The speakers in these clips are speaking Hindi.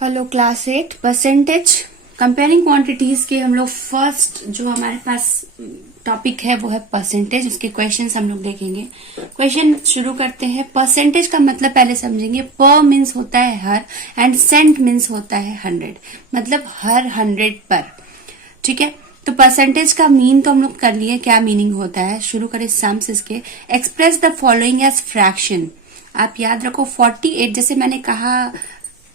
Follow class 8 percentage comparing quantities के हम लोग फर्स्ट जो हमारे पास टॉपिक है वो है परसेंटेज। उसके क्वेश्चंस हम लोग देखेंगे। क्वेश्चन शुरू करते हैं। परसेंटेज का मतलब पहले समझेंगे। पर मीन्स होता है हर एंड सेंट मीन्स होता है 100, मतलब हर 100 पर। ठीक है, तो परसेंटेज का मीन तो हम लोग कर लिए, क्या मीनिंग होता है। शुरू करें सम्स इसके। Express the following as fraction. आप याद रखो 48 जैसे मैंने कहा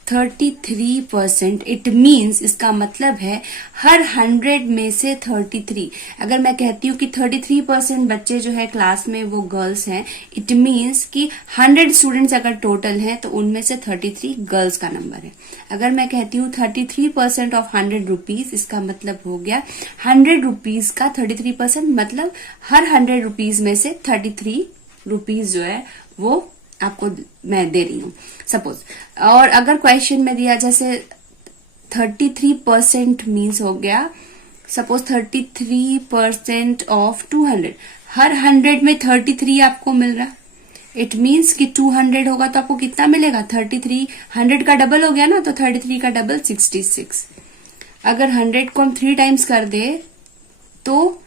33%, इट मीन्स इसका मतलब है हर 100 में से 33। अगर मैं कहती हूँ कि 33% बच्चे जो है क्लास में वो गर्ल्स हैं, इट मीन्स कि 100 स्टूडेंट्स अगर टोटल हैं तो उनमें से 33 गर्ल्स का नंबर है। अगर मैं कहती हूँ 33% ऑफ 100 रुपीज, इसका मतलब हो गया 100 रुपीज का 33%, मतलब हर 100 रुपीज में से 33 रुपीज जो है वो आपको मैं दे रही हूँ सपोज। और अगर क्वेश्चन में दिया जैसे 33% मीन्स हो गया सपोज 33% ऑफ 200, हर 100 में 33 आपको मिल रहा। इट मीन्स कि 200 होगा तो आपको कितना मिलेगा 33। 100 का डबल हो गया ना, तो 33 का डबल 66। अगर 100 को हम 3 टाइम्स कर दे तो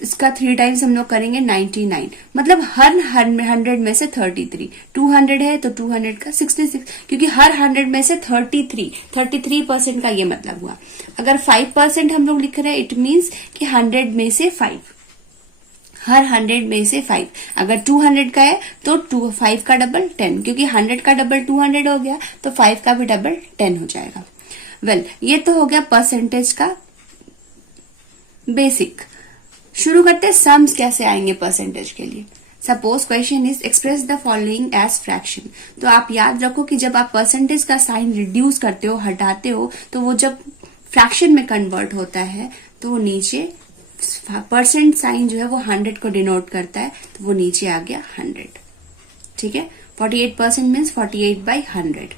इसका 3 टाइम्स हम लोग करेंगे 99, मतलब हर 100 में से 33। 200 है तो 200 का 66, क्योंकि हर 100 में से 33% का ये मतलब हुआ। अगर 5% हम लोग लिख रहे हैं, इट मीन्स कि 100 में से 5, हर 100 में से 5। अगर 200 का है तो 5 का डबल 10, क्योंकि 100 का डबल 200 हो गया तो 5 का भी डबल 10 हो जाएगा। वेल, ये तो हो गया परसेंटेज का बेसिक। शुरू करते हैं सम्स कैसे आएंगे परसेंटेज के लिए। Suppose question is express the following as fraction. तो आप याद रखो कि जब आप परसेंटेज का साइन रिड्यूस करते हो, हटाते हो, तो वो जब फ्रैक्शन में कन्वर्ट होता है तो वो नीचे परसेंट साइन जो है वो 100 को डिनोट करता है, तो वो नीचे आ गया 100। ठीक है, 48% मीन्स 48/100।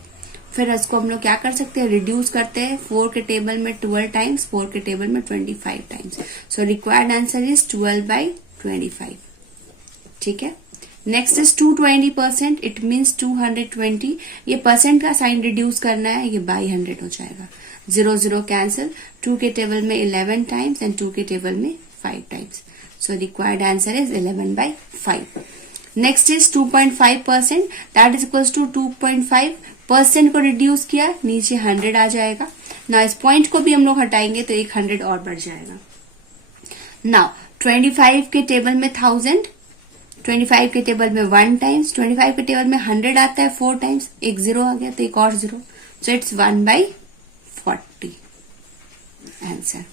फिर इसको हम लोग क्या कर सकते हैं, रिड्यूस करते हैं। 4 के टेबल में 12 टाइम्स, 4 के टेबल में 25 times. So required answer is 12/25। ठीक है, नेक्स्ट इज 220%, इट मीन्स 220। ये परसेंट का साइन रिड्यूस करना है, ये बाई 100 हो जाएगा। 0 0 कैंसिल। 2 के टेबल में 11 टाइम्स एंड 2 के टेबल में 5 times. So required answer is 11/5। Next is 2.5%, that is equals to 2.5% को रिड्यूस किया, नीचे 100 आ जाएगा ना। इस पॉइंट को भी हम लोग हटाएंगे तो एक 100 और बढ़ जाएगा। नाउ 25 के टेबल में 1000, 25 के टेबल में 1 टाइम्स, 25 के टेबल में 100 आता है 4 टाइम्स, एक 0 आ गया तो एक और 0। So it's 1/40 answer.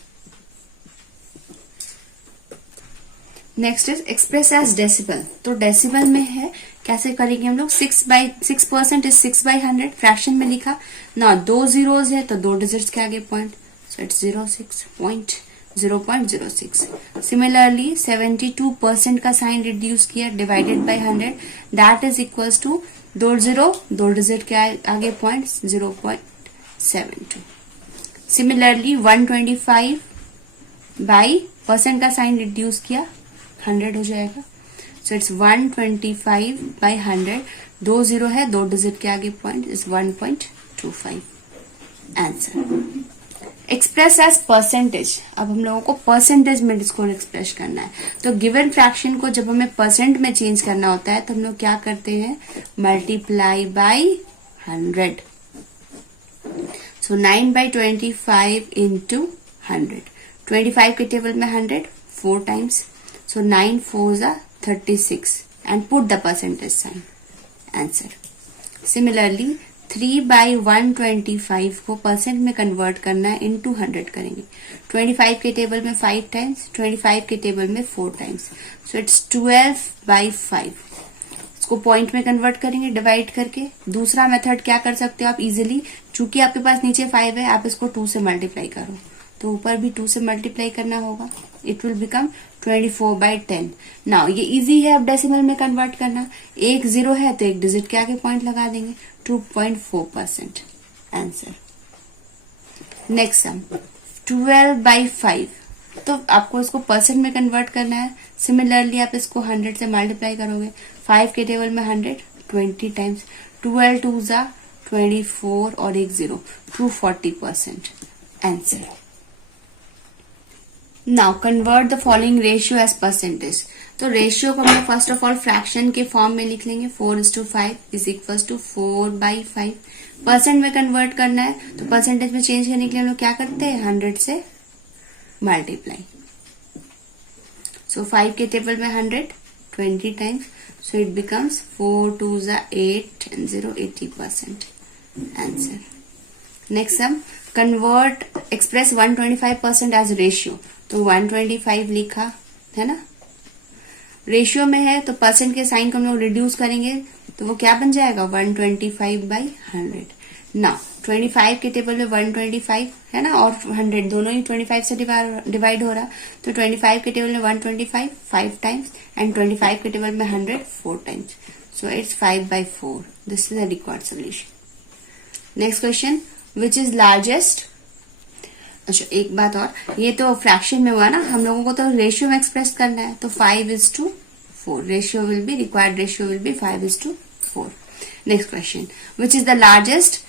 Next is express as decimal. तो डेसिबल में है, कैसे करेंगे हम लोग। 6% इज 6/100, फ्रैक्शन में लिखा ना। 2 zeros है तो 2 डिजिट्स के आगे पॉइंट, सो इट्स 0.06। सिमिलरली 72% का साइन रिड्यूस किया, divided by 100, that is equals to 2 digit के आगे पॉइंट 0.72। सिमिलरली 125 बाई परसेंट का साइन रिड्यूस किया, 100 हो जाएगा। So it's 125/100। 2 0 है, 2 डिजिट के आगे point is 1.25 answer. Express as percentage. अब हम लोगों को परसेंटेज में इसको एक्सप्रेस करना है। तो गिवन फ्रैक्शन को जब हमें परसेंट में चेंज करना होता है तो हम लोग क्या करते हैं, मल्टीप्लाई बाई 100। So 9/25 into 100। 25 के टेबल में 100 4 times, so 9 4s are 36 and put the percentage sign. Answer. Similarly 3/125 को परसेंट में कन्वर्ट करना है, इनटू 100 करेंगे। 25 के टेबल में 5 टाइम्स, 25 के टेबल में 4 टाइम्स, सो इट्स 12/5। इसको पॉइंट में कन्वर्ट करेंगे डिवाइड करके। दूसरा मेथड क्या कर सकते हो आप इजिली, चूंकि आपके पास नीचे 5 है, आप इसको 2 से मल्टीप्लाई करो तो ऊपर भी 2 से मल्टीप्लाई करना होगा। It will become 24/10। नाउ ये इजी है अब डेसिमल में कन्वर्ट करना। एक 0 है तो एक डिजिट के आगे पॉइंट लगा देंगे, 2.4% आंसर। नेक्स्ट सम 12/5। तो आपको इसको परसेंट में कन्वर्ट करना है। सिमिलरली आप इसको 100 से मल्टीप्लाई करोगे। 5 के टेबल में 100 20 टाइम्स, 12 2s are 24 और एक 0, to 40% answer. Now convert the following ratio as percentage. तो रेशियो को हम फर्स्ट ऑफ ऑल फ्रैक्शन के फॉर्म में लिख लेंगे, 4:5 इज इक्वल टू 4/5। परसेंट में कन्वर्ट करना है तो परसेंटेज में चेंज करने के लिए हम लोग क्या करते हैं, 100 से मल्टीप्लाई। सो 5 के टेबल में 100 20 times, so it becomes 4 2 8 and 0 80% आंसर। Next sum, convert express 125% as ratio. तो 125 लिखा है ना, रेशियो में है तो परसेंट के साइन को हम लोग रिड्यूस करेंगे तो वो क्या बन जाएगा, 125/100। ना 25 के टेबल में 125 है ना, और 100 दोनों ही 25 से डिवाइड हो रहा, तो 25 के टेबल में 125 5 टाइम्स एंड 25 के टेबल में 100 4 times, so it's 5/4। This is the required solution. Next question, which is largest. अच्छा एक बात और, ये तो फ्रैक्शन में हुआ ना, हम लोगों को तो रेशियो में एक्सप्रेस करना है, तो 5:4 ratio will be, required ratio will be 5:4। Next question, which is the largest.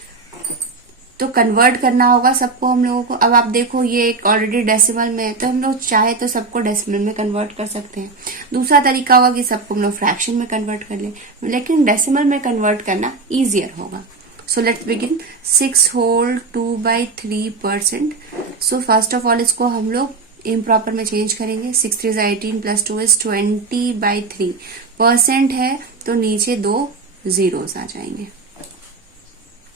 तो कन्वर्ट करना होगा सबको हम लोगों को। अब आप देखो ये एक ऑलरेडी डेसिमल में है, तो हम लोग चाहे तो सबको डेसिमल में कन्वर्ट कर सकते हैं। दूसरा तरीका होगा कि सबको हम लोग फ्रैक्शन में कन्वर्ट कर ले, लेकिन डेसिमल में कन्वर्ट करना इजियर होगा। So let's begin. 6 whole 2/3%. So first of all इसको हम लोग इम्प्रॉपर में चेंज करेंगे। 6 3 18 प्लस 2 इज 20/3 परसेंट है, तो नीचे 2 zeros आ जाएंगे।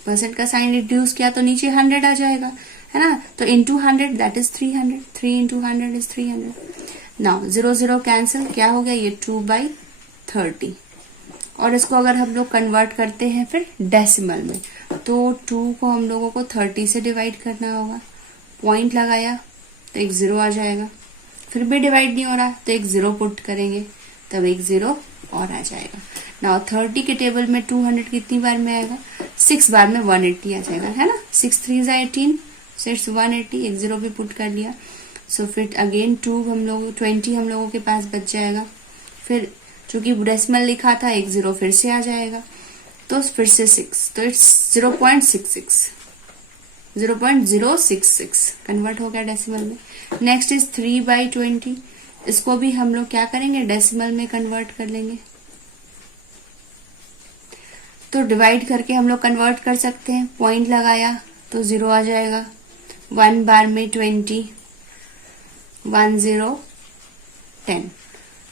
परसेंट का साइन रिड्यूस किया तो नीचे 100 आ जाएगा, है ना, तो into 100 that is 300, 3 into 100 is 300। Now 0 0 cancel, क्या हो गया ये 2/30। और इसको अगर हम लोग कन्वर्ट करते हैं फिर डेसिमल में, तो 2 को हम लोगों को 30 से डिवाइड करना होगा। पॉइंट लगाया तो एक 0 आ जाएगा, फिर भी डिवाइड नहीं हो रहा तो एक 0 पुट करेंगे, तब एक 0 और आ जाएगा। नाउ 30 के टेबल में 200 कितनी बार में आएगा, 6 बार में 180 आ जाएगा, है ना। 6 3 18, so it's 180, एक 0 भी पुट कर लिया। सो फिर अगेन 20 हम लोगों के पास बच जाएगा। फिर चूंकि डेसिमल लिखा था, एक 0 फिर से आ जाएगा, तो फिर से 6, तो इट्स 0.066 कन्वर्ट हो गया डेसिमल में। नेक्स्ट इज 3/20, इसको भी हम लोग क्या करेंगे, डेसिमल में कन्वर्ट कर लेंगे। तो डिवाइड करके हम लोग कन्वर्ट कर सकते हैं, पॉइंट लगाया तो 0 आ जाएगा। 1 बार में 20, 1 0 10,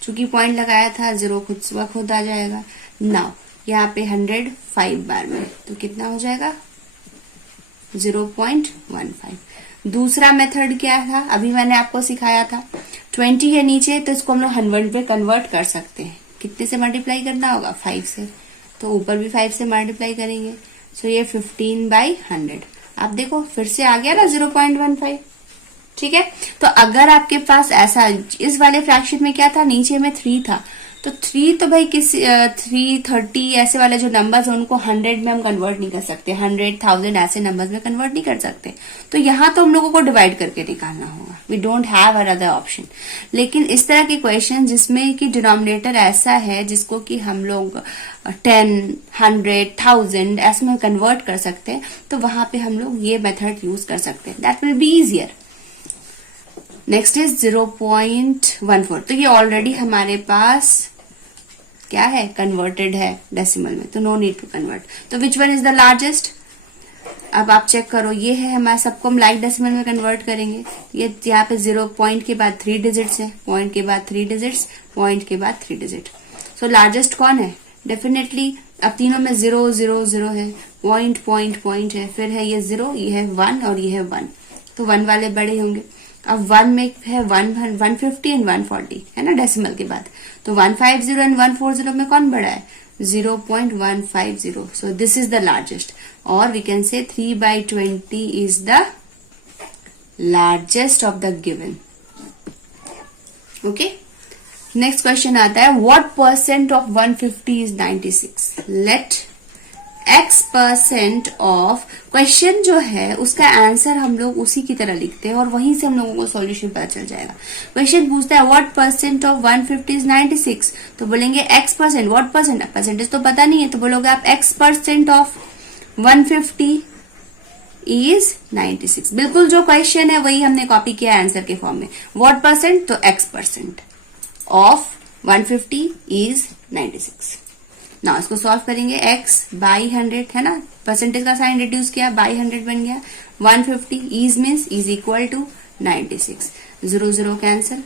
चूंकि पॉइंट लगाया था 0 खुद आ जाएगा। नाउ यहाँ पे 100 5 बार में, तो कितना हो जाएगा 0.15। दूसरा मेथड क्या था, अभी मैंने आपको सिखाया था, 20 है नीचे तो इसको हम लोग 100 पे कन्वर्ट कर सकते हैं। कितने से मल्टीप्लाई करना होगा, 5 से, तो ऊपर भी 5 से मल्टीप्लाई करेंगे। सो ये 15/100। आप देखो फिर से आ गया ना 0.15, ठीक है। तो अगर आपके पास ऐसा, इस वाले फ्रैक्शन में क्या था, नीचे में 3 था, तो 3 तो भाई 330 ऐसे वाले जो नंबर्स हैं उनको 100 में हम कन्वर्ट नहीं कर सकते, 100 1000 ऐसे नंबर्स में कन्वर्ट नहीं कर सकते। तो यहाँ तो हम लोगों को डिवाइड करके निकालना होगा, we don't have another option. लेकिन इस तरह के क्वेश्चन जिसमें कि डिनोमिनेटर ऐसा है जिसको कि हम लोग 10 100 1000 ऐसे में कन्वर्ट कर सकते हैं, तो वहां पे हम लोग ये मेथड यूज कर सकते हैं, that will be easier. Next is 0.14, तो ये ऑलरेडी हमारे पास क्या है, कन्वर्टेड है डेसिमल में, तो नो नीड टू कन्वर्ट। तो which one is the largest. अब आप चेक करो, ये है हमारा, सबको हम लाइक डेसिमल में कन्वर्ट करेंगे। ये यहाँ पे 0 पॉइंट के बाद 3 डिजिट्स है, पॉइंट के बाद 3 डिजिट्स, पॉइंट के बाद 3 डिजिट। सो लार्जेस्ट कौन है, डेफिनेटली अब तीनों में 0 0 0 है, पॉइंट पॉइंट पॉइंट है, फिर है ये 0, ये है 1 और ये है 1, तो 1 वाले बड़े होंगे। अब 1 में है 150 एंड 140 है ना डेसिमल के बाद, तो 150 एंड 140 में कौन बड़ा है, 0.150। So this is the largest, और we can say 3/20 is the largest of the given. Okay, next question आता है, what percent of 150 is 96। Let x% of, question जो है उसका आंसर हम लोग उसी की तरह लिखते हैं और वहीं से हम लोगों को सॉल्यूशन पता चल जाएगा। क्वेश्चन पूछता है व्हाट परसेंट ऑफ 150 इज 96, तो बोलेंगे x%, व्हाट परसेंट, परसेंटेज तो पता नहीं है, तो बोलोगे आप x% ऑफ 150 is 96। बिल्कुल जो क्वेश्चन है वही हमने कॉपी किया आंसर के फॉर्म में। व्हाट परसेंट, तो x% ऑफ 150 is 96। ना इसको सॉल्व करेंगे, x बाई 100 है ना, परसेंटेज का साइन रिड्यूस किया, बाई 100 बन गया। 150 is means is equal to 96। 0 0 cancel,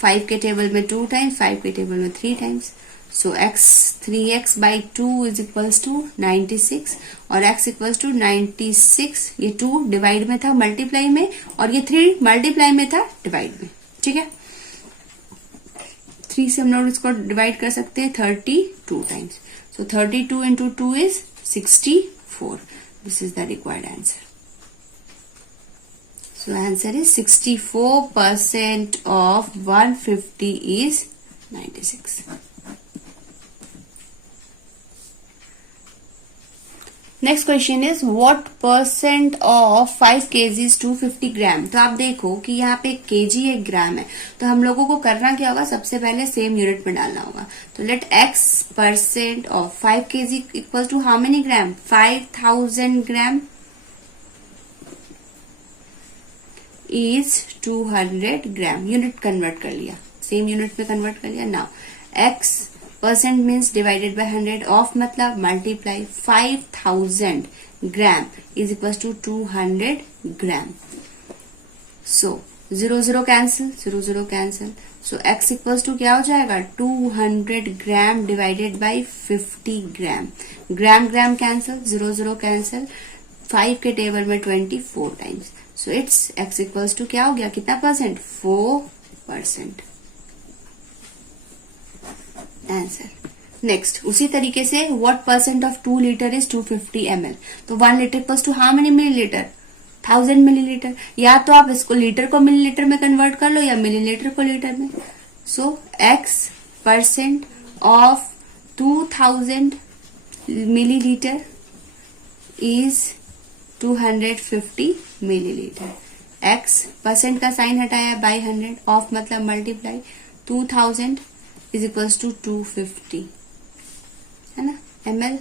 5 के टेबल में 2 टाइम्स, 5 के टेबल में 3 times. So x 3x by 2 is equals to 96 और x इक्वल्स टू 96। ये 2 डिवाइड में था मल्टीप्लाई में और ये 3 मल्टीप्लाई में था डिवाइड में। ठीक है, 3 से हम लोग इसको डिवाइड कर सकते हैं 32 times. So 32 into 2 is 64। This is the required answer. So answer is 64% of 150 is 96. Next question is what percent of 5 kg 250 ग्राम। तो आप देखो कि यहाँ पे kg एक ग्राम है, तो हम लोगों को करना क्या होगा, सबसे पहले सेम यूनिट में डालना होगा। तो let x% of 5 kg equal to how many gram, 5000 gram is 200 gram. Unit convert कर लिया, सेम यूनिट में कन्वर्ट कर लिया। Now x% means divided by 100 of मतलब multiply 5000 gram is equal to 200 gram. So 0 0 cancel, 0 0 cancel. So x equal to क्या हो जाएगा, 200 gram divided by 50 gram. Gram gram cancel, 0 0 cancel, 5 के टेबल में 24 times. So it's x equals to क्या हो गया, कितना परसेंट, 4%। आंसर। नेक्स्ट उसी तरीके से what percent of 2 litre is 250 ml। तो 1 litre equals to how many millilitre, 1000 millilitre. या तो आप इसको लीटर को मिलीलीटर में कन्वर्ट कर लो या मिलीलीटर को लीटर में। सो x% of 2000 millilitre is 250 millilitre. x% का साइन हटाया, बाई 100 ऑफ मतलब मल्टीप्लाई 2000 इज इक्वल्स टू 250 है ना, ml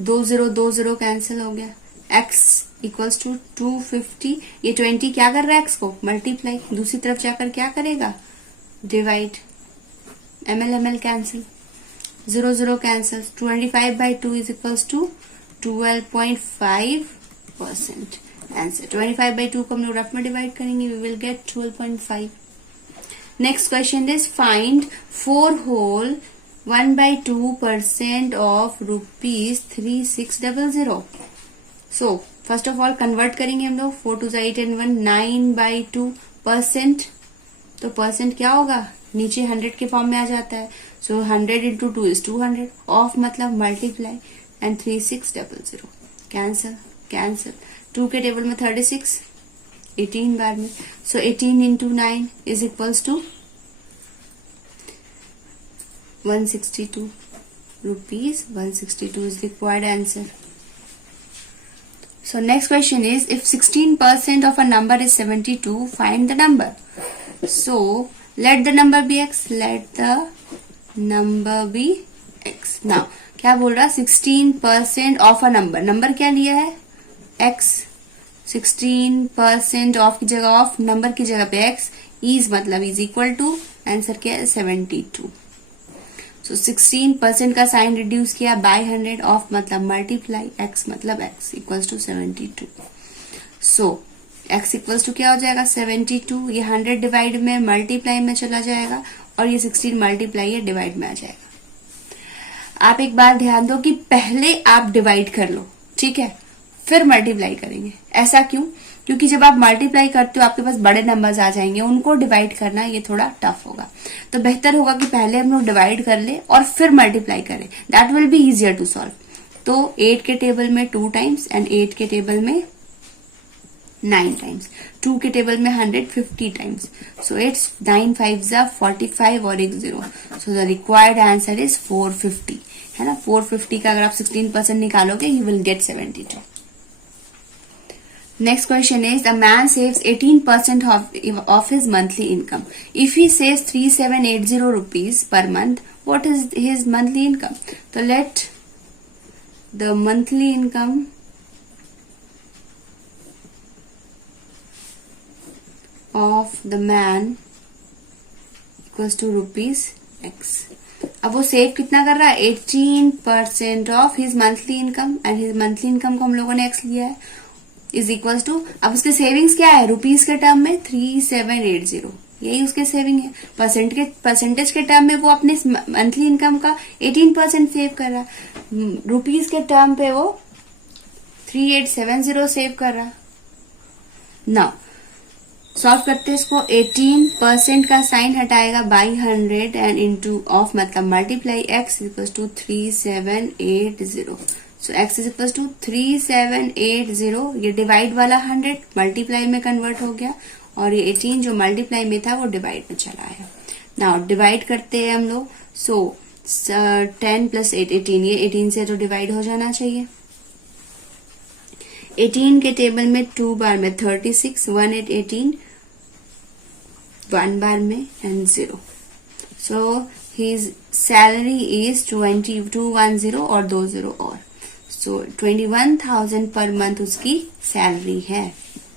2 0 कैंसिल हो गया। x इक्वल्स टू 250, ये 20 क्या कर रहा है, x को मल्टीप्लाई, दूसरी तरफ जाकर क्या करेगा, divide. ml cancel, 0 0 cancel. 25 by 2 is equals to 12.5%। Answer 25 by 2 को हम लोग रफ में डिवाइड करेंगे, we will get 12.5। Next question is find 4 whole 1/2% of ₹3600। So first of all convert करेंगे हम लोग, 4 2 8 and 1 9/2%। तो परसेंट क्या होगा, नीचे 100 के फॉर्म में आ जाता है। सो 100 इंटू 2 इज 200 ऑफ मतलब मल्टीप्लाई एंड 3600 कैंसिल कैंसिल। 2 के टेबल में 36, 18 बार में। So 18 into 9 is equals to 162 rupees। 162 is required answer. So next question is if 16% of a number is 72, find the number. So let the number be x. Let the number be x. Now क्या बोल रहा है, 16% ऑफ अ नंबर, नंबर क्या लिया है, x। 16% ऑफ की जगह ऑफ, नंबर की जगह पे x, इज मतलब इज इक्वल टू, आंसर क्या है 72। सो 16% का साइन रिड्यूस किया, बाय 100 ऑफ मतलब मल्टीप्लाई, x मतलब x equals to 72। So x equals to क्या हो जाएगा 72, ये 100 डिवाइड में मल्टीप्लाई में चला जाएगा और ये 16 मल्टीप्लाई है डिवाइड में आ जाएगा। आप एक बात ध्यान दो कि पहले आप डिवाइड कर लो, ठीक है, फिर मल्टीप्लाई करेंगे। ऐसा क्यों, क्योंकि जब आप मल्टीप्लाई करते हो आपके पास बड़े नंबर्स आ जाएंगे, उनको डिवाइड करना ये थोड़ा टफ होगा। तो बेहतर होगा कि पहले हम लोग डिवाइड कर ले और फिर मल्टीप्लाई करें, that will be easier to solve. तो 8 के टेबल में 2 टाइम्स एंड 8 के टेबल में 9 टाइम्स, 2 के टेबल में 150 टाइम्स। सो इट्स 9 5 45 और एक 0। So the required answer is 450 है ना। 450 का अगर आप 16% निकालोगे you will get 72। Next question is, a man saves 18% of his monthly income. If he saves 3780 rupees per month, what is his monthly income? So let the monthly income of the man equals to ₹X। अब वो सेव कितना कर रहा है? 18% ऑफ his monthly income, and his monthly income को हम लोगों ने X लिया है, इज इक्वल्स टू, अब उसके सेविंग्स क्या है रुपीज के टर्म में? 3780, यही उसके सेविंग है। परसेंटेज के टर्म में वो अपने मंथली इनकम का 18% सेव कर रहा, रुपीज के टर्म पे वो 3870 सेव कर रहा। नाउ सॉल्व करते हैं इसको। 18% का साइन हटाएगा बाई 100 एंड इंटू ऑफ मतलब multiply x equal to 3780। So x is equal to 3780, ये डिवाइड वाला 100 मल्टीप्लाई में कन्वर्ट हो गया, और ये 18 जो मल्टीप्लाई में था वो डिवाइड में चला आया। नाउ डिवाइड करते हैं हम लोग। सो 10 + 8 18, ये 18 से तो डिवाइड हो जाना चाहिए। 18 के टेबल में 2 बार में 36, 1 8 18, 1 बार में and 0। So his salary is 2210 और 2 0 और, सो 21,000 पर मंथ उसकी सैलरी है।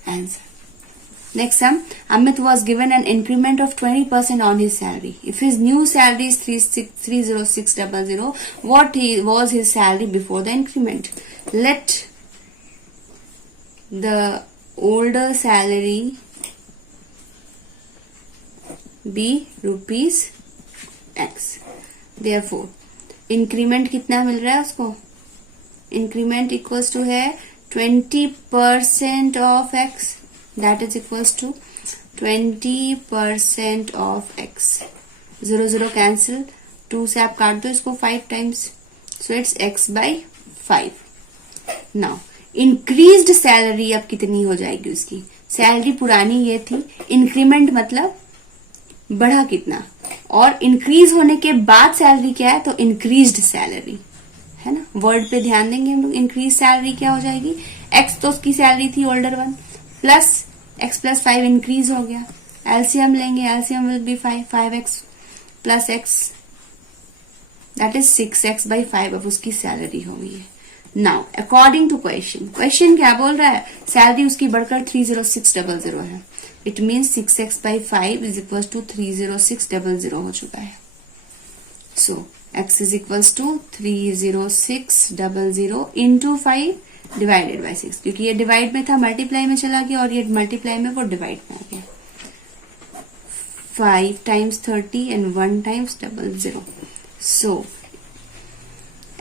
Answer. Next sum, Amit was given an increment of 20% on his salary. If his new salary is 30600, what was his salary before the increment? Let the older salary be ₹X. Therefore, increment कितना मिल रहा है उसको? Increment equals to है 20% of X. That is equals to 20% of X. 0 0 cancel, 2 से आप काट दो इसको 5 times. So it's X by 5. Now increased salary अब कितनी हो जाएगी उसकी? सैलरी पुरानी ये थी, इंक्रीमेंट मतलब बढ़ा कितना, और इंक्रीज होने के बाद सैलरी क्या है? तो इंक्रीज्ड सैलरी है ना। वर्ड पे ध्यान देंगे हम लोग। इंक्रीज सैलरी क्या हो जाएगी? X तो उसकी सैलरी थी older one, plus x + 5 increase हो गया। एलसीएम लेंगे, LCM will be 5x + x, that is 6x by 5। अब उसकी सैलरी हो गई है। नाउ अकॉर्डिंग टू क्वेश्चन क्या बोल रहा है? सैलरी उसकी बढ़कर 30600 है। It means 6x by 5 is equal to 30600 हो चुका है। So x is equal to 30600 into 5 divided by 6, क्योंकि ये डिवाइड में था मल्टीप्लाई में चला गया, और ये मल्टीप्लाई में वो डिवाइड में आ गया। 5 times 30 and 1 times 00। So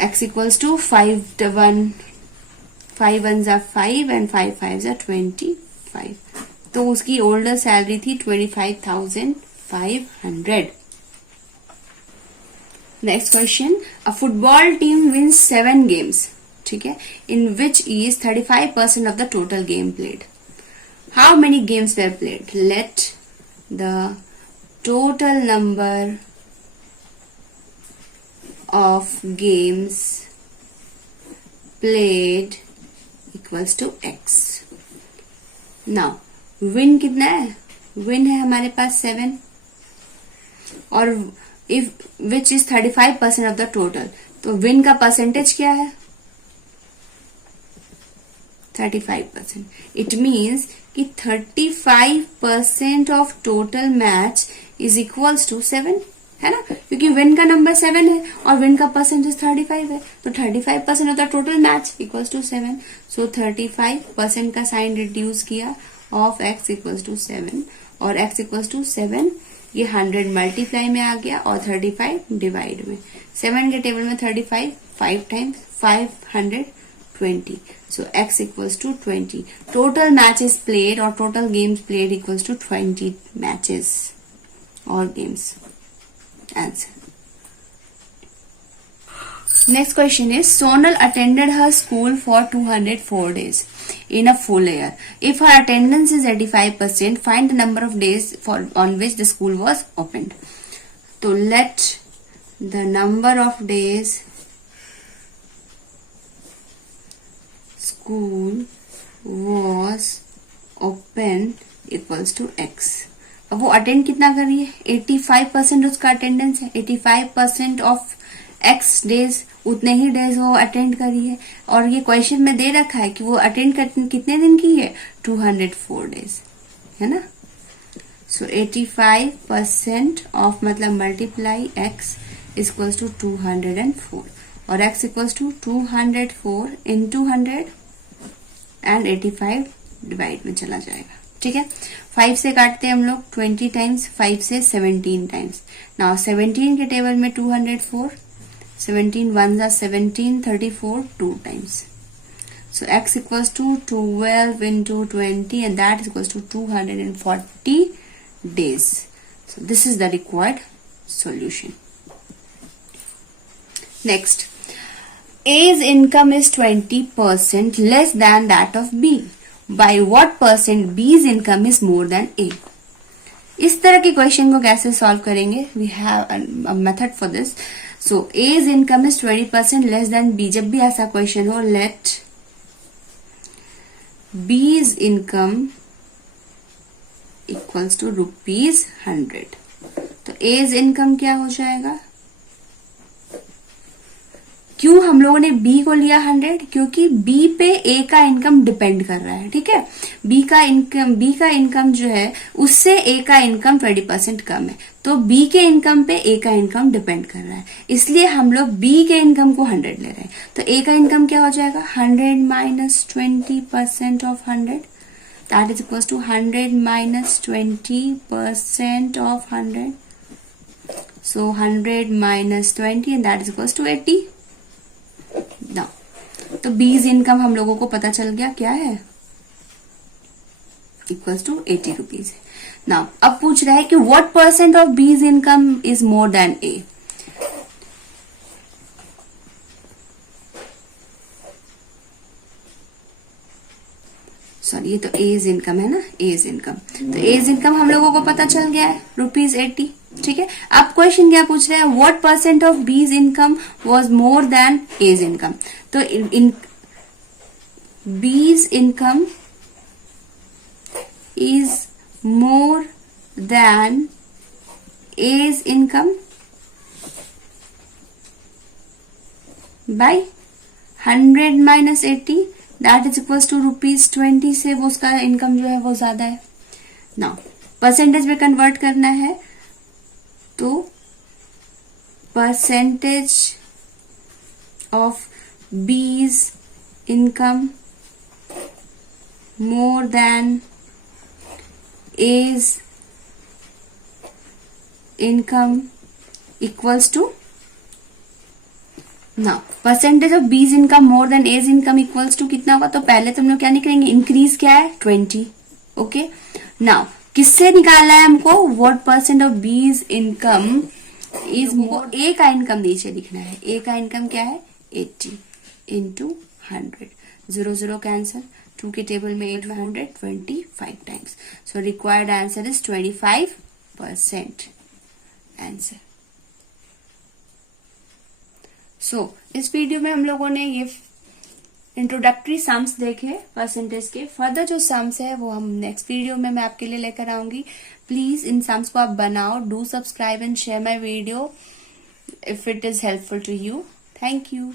x equals to 5 ones are 5 and 5 5s are 25। तो उसकी ओल्डर सैलरी थी 25,500। Next question, a football team wins 7 games, ठीक है, in which is 35% of the total game played. How many games were played? Let the total number of games played equals to X. Now, win कितना है? Win है हमारे पास 7, और if which is 35% of the total, तो win का परसेंटेज क्या है? 35%. It means कि 35% of total match is equals to 7, है ना, क्योंकि विन का नंबर 7 है और विन का परसेंटेज 35 है, तो 35% of the total match equals to 7। So 35% का साइन रिड्यूस किया ऑफ x इक्वल्स टू 7, और x इक्वल्स टू 7 ये 100 मल्टीप्लाई में आ गया और 35 डिवाइड में। 7 के टेबल में 35 5 times 520। So x equals to 20. Total matches played or total games played equals to 20 matches or games. Answer. Next question is, Sonal attended her school for 204 days in a full year. If her attendance is 85%, find the number of days on which the school was opened. So let the number of days school was open equals to x। अब वो अटेंड कितना कर रही है? 85% उसका अटेंडेंस है। 85% ऑफ एक्स डेज उतने ही डेज वो अटेंड करी है, और ये क्वेश्चन में दे रखा है कि वो अटेंड कितने दिन की है, 204 डेज, है ना। सो 85% ऑफ मतलब मल्टीप्लाई एक्स इक्वल्स टू 204, और x equals to 204 into 100 and 85 divide में चला जाएगा, ठीक है। 5 से काटते हैं हम लोग 20 टाइम्स, 5 से 17 टाइम्स। नाउ 17 के टेबल में 204, 17 1 जा 17, 34 2 times. So x equals to 12 into 20 and that is equals to 240 days. So this is the required solution. Next, A's income is 20% less than that of B. By what percent B's income is more than A? इस तरह के क्वेश्चन को कैसे सॉल्व करेंगे? We have a method for this. So A's income is 20% less than B. जब भी ऐसा क्वेश्चन हो, let B's income equals to ₹100. तो A's income क्या हो जाएगा? क्यों हम लोगों ने B को लिया 100? क्योंकि B पे A का इनकम डिपेंड कर रहा है, ठीक है। B का इनकम जो है उससे A का इनकम 20% कम है, तो B के इनकम पे A का इनकम डिपेंड कर रहा है, इसलिए हम लोग B के इनकम को 100 ले रहे हैं। तो A का इनकम क्या हो जाएगा? 100 minus 20% of 100, that is equals to 100 minus 20% of 100, so 100 minus 20 and that is equals to 80 ना। तो बीज इनकम हम लोगों को पता चल गया क्या है, इक्वल्स टू 80 रुपीज। नाउ अब पूछ रहा है कि what percent of B's income is more then A. Sorry, ये तो एज इनकम है ना, एज इनकम। तो एज इनकम हम लोगों को पता चल गया है ₹80, ठीक है। अब क्वेश्चन क्या पूछ रहा है? What percent of B's income was more than A's income. तो B's income is more than A's income by 100 minus 80, that is equals to ₹20 से वो उसका इनकम जो है वो ज्यादा है। नाउ परसेंटेज में कन्वर्ट करना है, तो percentage of B's income more than A's income equals to, now percentage of B's income more than A's income equals to कितना होगा? तो पहले तुम लोग क्या निकलेंगे? इंक्रीज क्या है? 20, ओके। नाउ किससे निकालना है हमको? What percent of B's income is more, a का इनकम नीचे लिखना है। ए का इनकम क्या है? 80 इंटू 100, 0 0 कैंसल, 2 के टेबल में 8 में 100, 25 times. So required answer is 25% answer. So इस वीडियो में हम लोगों ने ये इंट्रोडक्टरी सम्स देखे परसेंटेज के। फर्दर जो सम्स है वो हम नेक्स्ट वीडियो में मैं आपके लिए लेकर आऊंगी। प्लीज इन सम्स को आप बनाओ। Do subscribe and share my video if it is helpful to you. Thank you.